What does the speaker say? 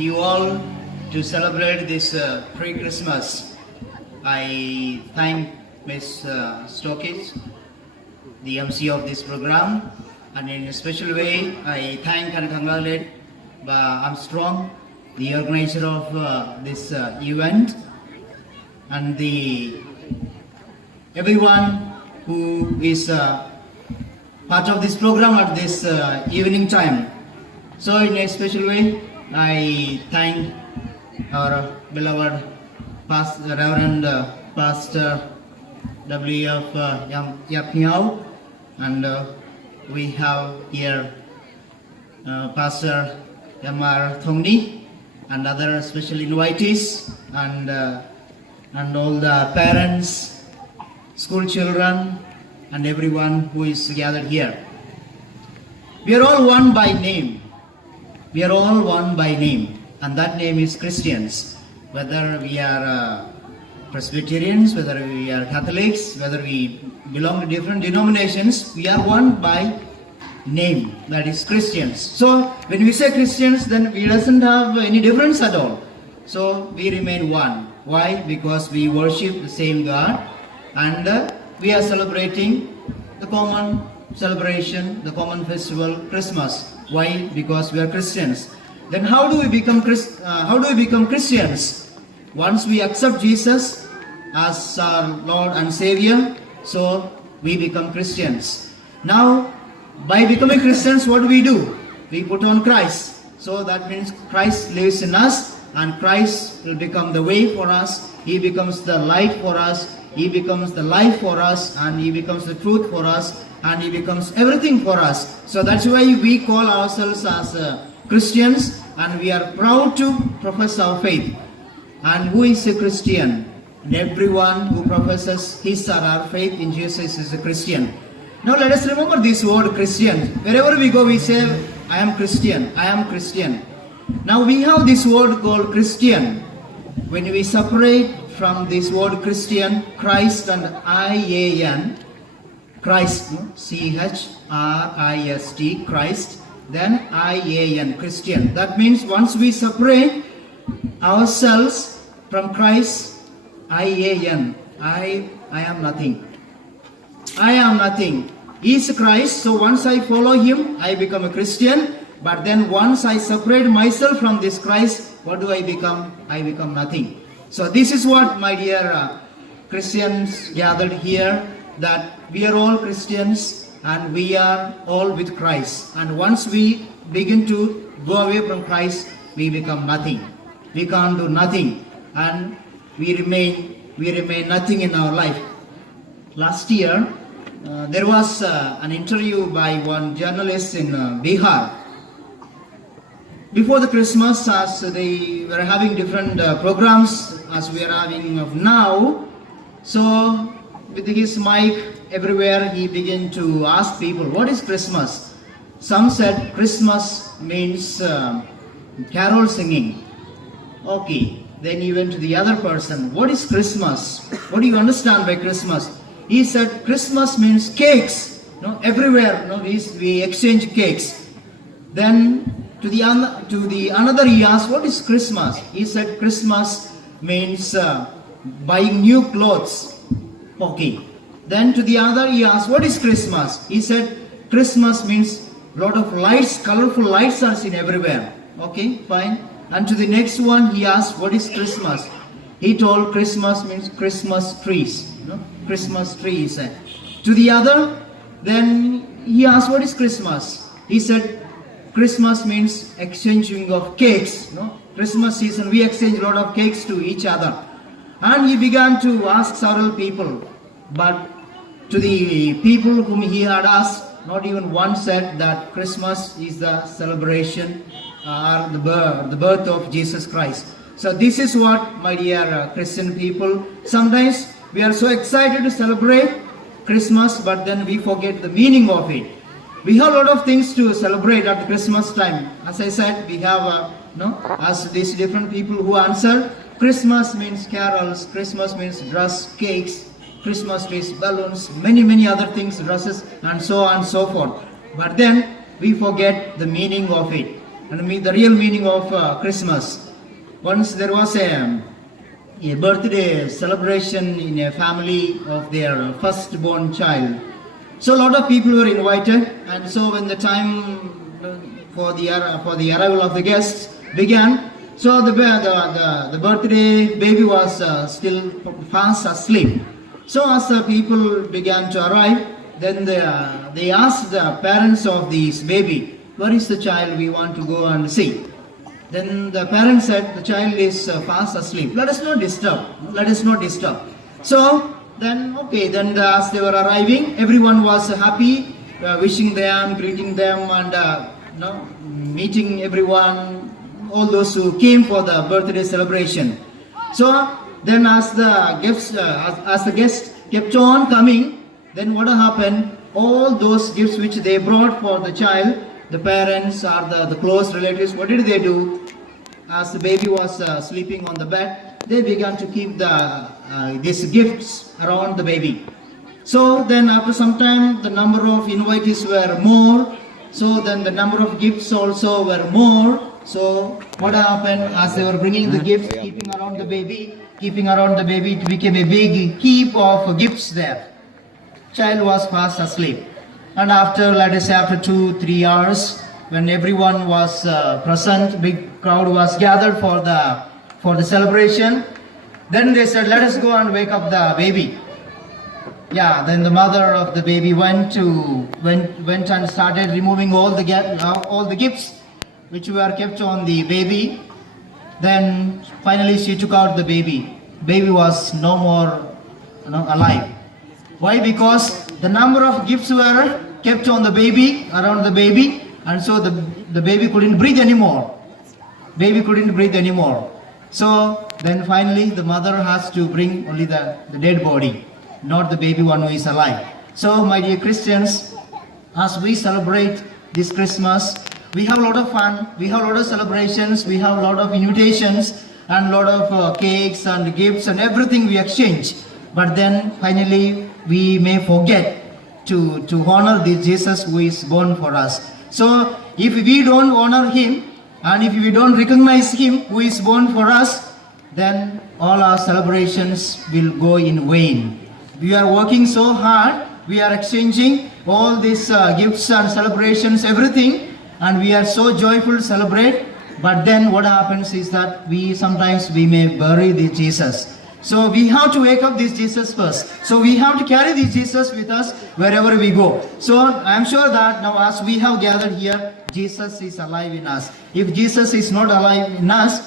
you all to celebrate this pre-Christmas. I thank Ms. Stokes, the MC of this program, and in a special way, I thank and congratulate Armstrong, the organizer of this event, and everyone who is part of this program at this evening time. So in a special way, I thank our beloved Reverend Pastor W.F. Yapniao, and we have here Pastor M.R. Thongni and other special invitees, and all the parents, school children, and everyone who is gathered here. We are all one by name. We are all one by name, and that name is Christians. Whether we are Presbyterians, whether we are Catholics, whether we belong to different denominations, we are one by name, that is Christians. So when we say Christians, then we doesn't have any difference at all. So we remain one. Why? Because we worship the same God, and we are celebrating the common celebration, the common festival, Christmas. Why? Because we are Christians. Then how do we become Christians? Once we accept Jesus as our Lord and Savior, so we become Christians. Now, by becoming Christians, what do? We put on Christ. So that means Christ lives in us, and Christ will become the way for us. He becomes the light for us. He becomes the life for us, and He becomes the truth for us, and He becomes everything for us. So that's why we call ourselves as Christians, and we are proud to profess our faith. And who is a Christian? And everyone who professes his or her faith in Jesus is a Christian. Now let us remember this word Christian. Wherever we go, we say, I am Christian, I am Christian. Now we have this word called Christian. When we separate from this word Christian, Christ and I-A-N, Christ, C-H-R-I-S-T, Christ, then I-A-N, Christian. That means once we separate ourselves from Christ, I-A-N, I am nothing. I am nothing. He is Christ, so once I follow Him, I become a Christian. But then once I separate myself from this Christ, what do I become? I become nothing. So this is what, my dear Christians gathered here, that we are all Christians and we are all with Christ. And once we begin to go away from Christ, we become nothing. We can't do nothing, and we remain nothing in our life. Last year, there was an interview by one journalist in Bihar. Before the Christmas, as they were having different programs as we are having now, so with his mic everywhere, he began to ask people, what is Christmas? Some said Christmas means carol singing. Okay, then he went to the other person, what is Christmas? What do you understand by Christmas? He said Christmas means cakes. Everywhere we exchange cakes. Then to the another he asked, what is Christmas? He said Christmas means buying new clothes. Okay. Then to the other he asked, what is Christmas? He said Christmas means lot of lights, colorful lights are seen everywhere. Okay, fine. And to the next one he asked, what is Christmas? He told Christmas means Christmas trees. Christmas trees. To the other, then he asked, what is Christmas? He said Christmas means exchanging of cakes. Christmas season we exchange a lot of cakes to each other. And he began to ask several people, but to the people whom he had asked, not even one said that Christmas is the celebration or the birth of Jesus Christ. So this is what, my dear Christian people, sometimes we are so excited to celebrate Christmas, but then we forget the meaning of it. We have a lot of things to celebrate at the Christmas time. As I said, we have, as these different people who answered, Christmas means carols, Christmas means dress, cakes, Christmas means balloons, many other things, dresses, and so on and so forth. But then we forget the meaning of it. and the real meaning of Christmas. Once there was a birthday celebration in a family of their firstborn child. So a lot of people were invited, and so when the time for the arrival of the guests began, so the birthday baby was still fast asleep. So as the people began to arrive, then they asked the parents of this baby, "Where is the child? We want to go and see." Then the parents said, "The child is fast asleep. Let us not disturb. Let us not disturb." So then, as they were arriving, everyone was happy, wishing them, greeting them, and meeting everyone, all those who came for the birthday celebration. So then, as the guests kept on coming, then what happened? All those gifts which they brought for the child, the parents or the close relatives, what did they do? As the baby was sleeping on the bed, they began to keep these gifts around the baby. So then after some time, the number of invitees were more. So then the number of gifts also were more. So what happened? As they were bringing the gifts, keeping around the baby, it became a big heap of gifts there. Child was fast asleep. And after, let us say, after 2-3 hours, when everyone was present, big crowd was gathered for the celebration. Then they said, "Let us go and wake up the baby." Yeah, then the mother of the baby went and started removing all the gifts which were kept on the baby. Then finally she took out the baby. Baby was no more alive. Why? Because the number of gifts were kept on the baby, around the baby, and so the baby couldn't breathe anymore. So then finally the mother has to bring only the dead body, not the baby one who is alive. So my dear Christians, as we celebrate this Christmas, we have a lot of fun, we have a lot of celebrations, we have a lot of invitations and a lot of cakes and gifts and everything we exchange. But then finally we may forget to honor this Jesus who is born for us. So if we don't honor him and if we don't recognize him who is born for us, then all our celebrations will go in vain. We are working so hard, we are exchanging all these gifts and celebrations, everything, and we are so joyful to celebrate. But then what happens is that sometimes we may bury this Jesus. So we have to wake up this Jesus first. So we have to carry this Jesus with us wherever we go. So I am sure that now as we have gathered here, Jesus is alive in us. If Jesus is not alive in us,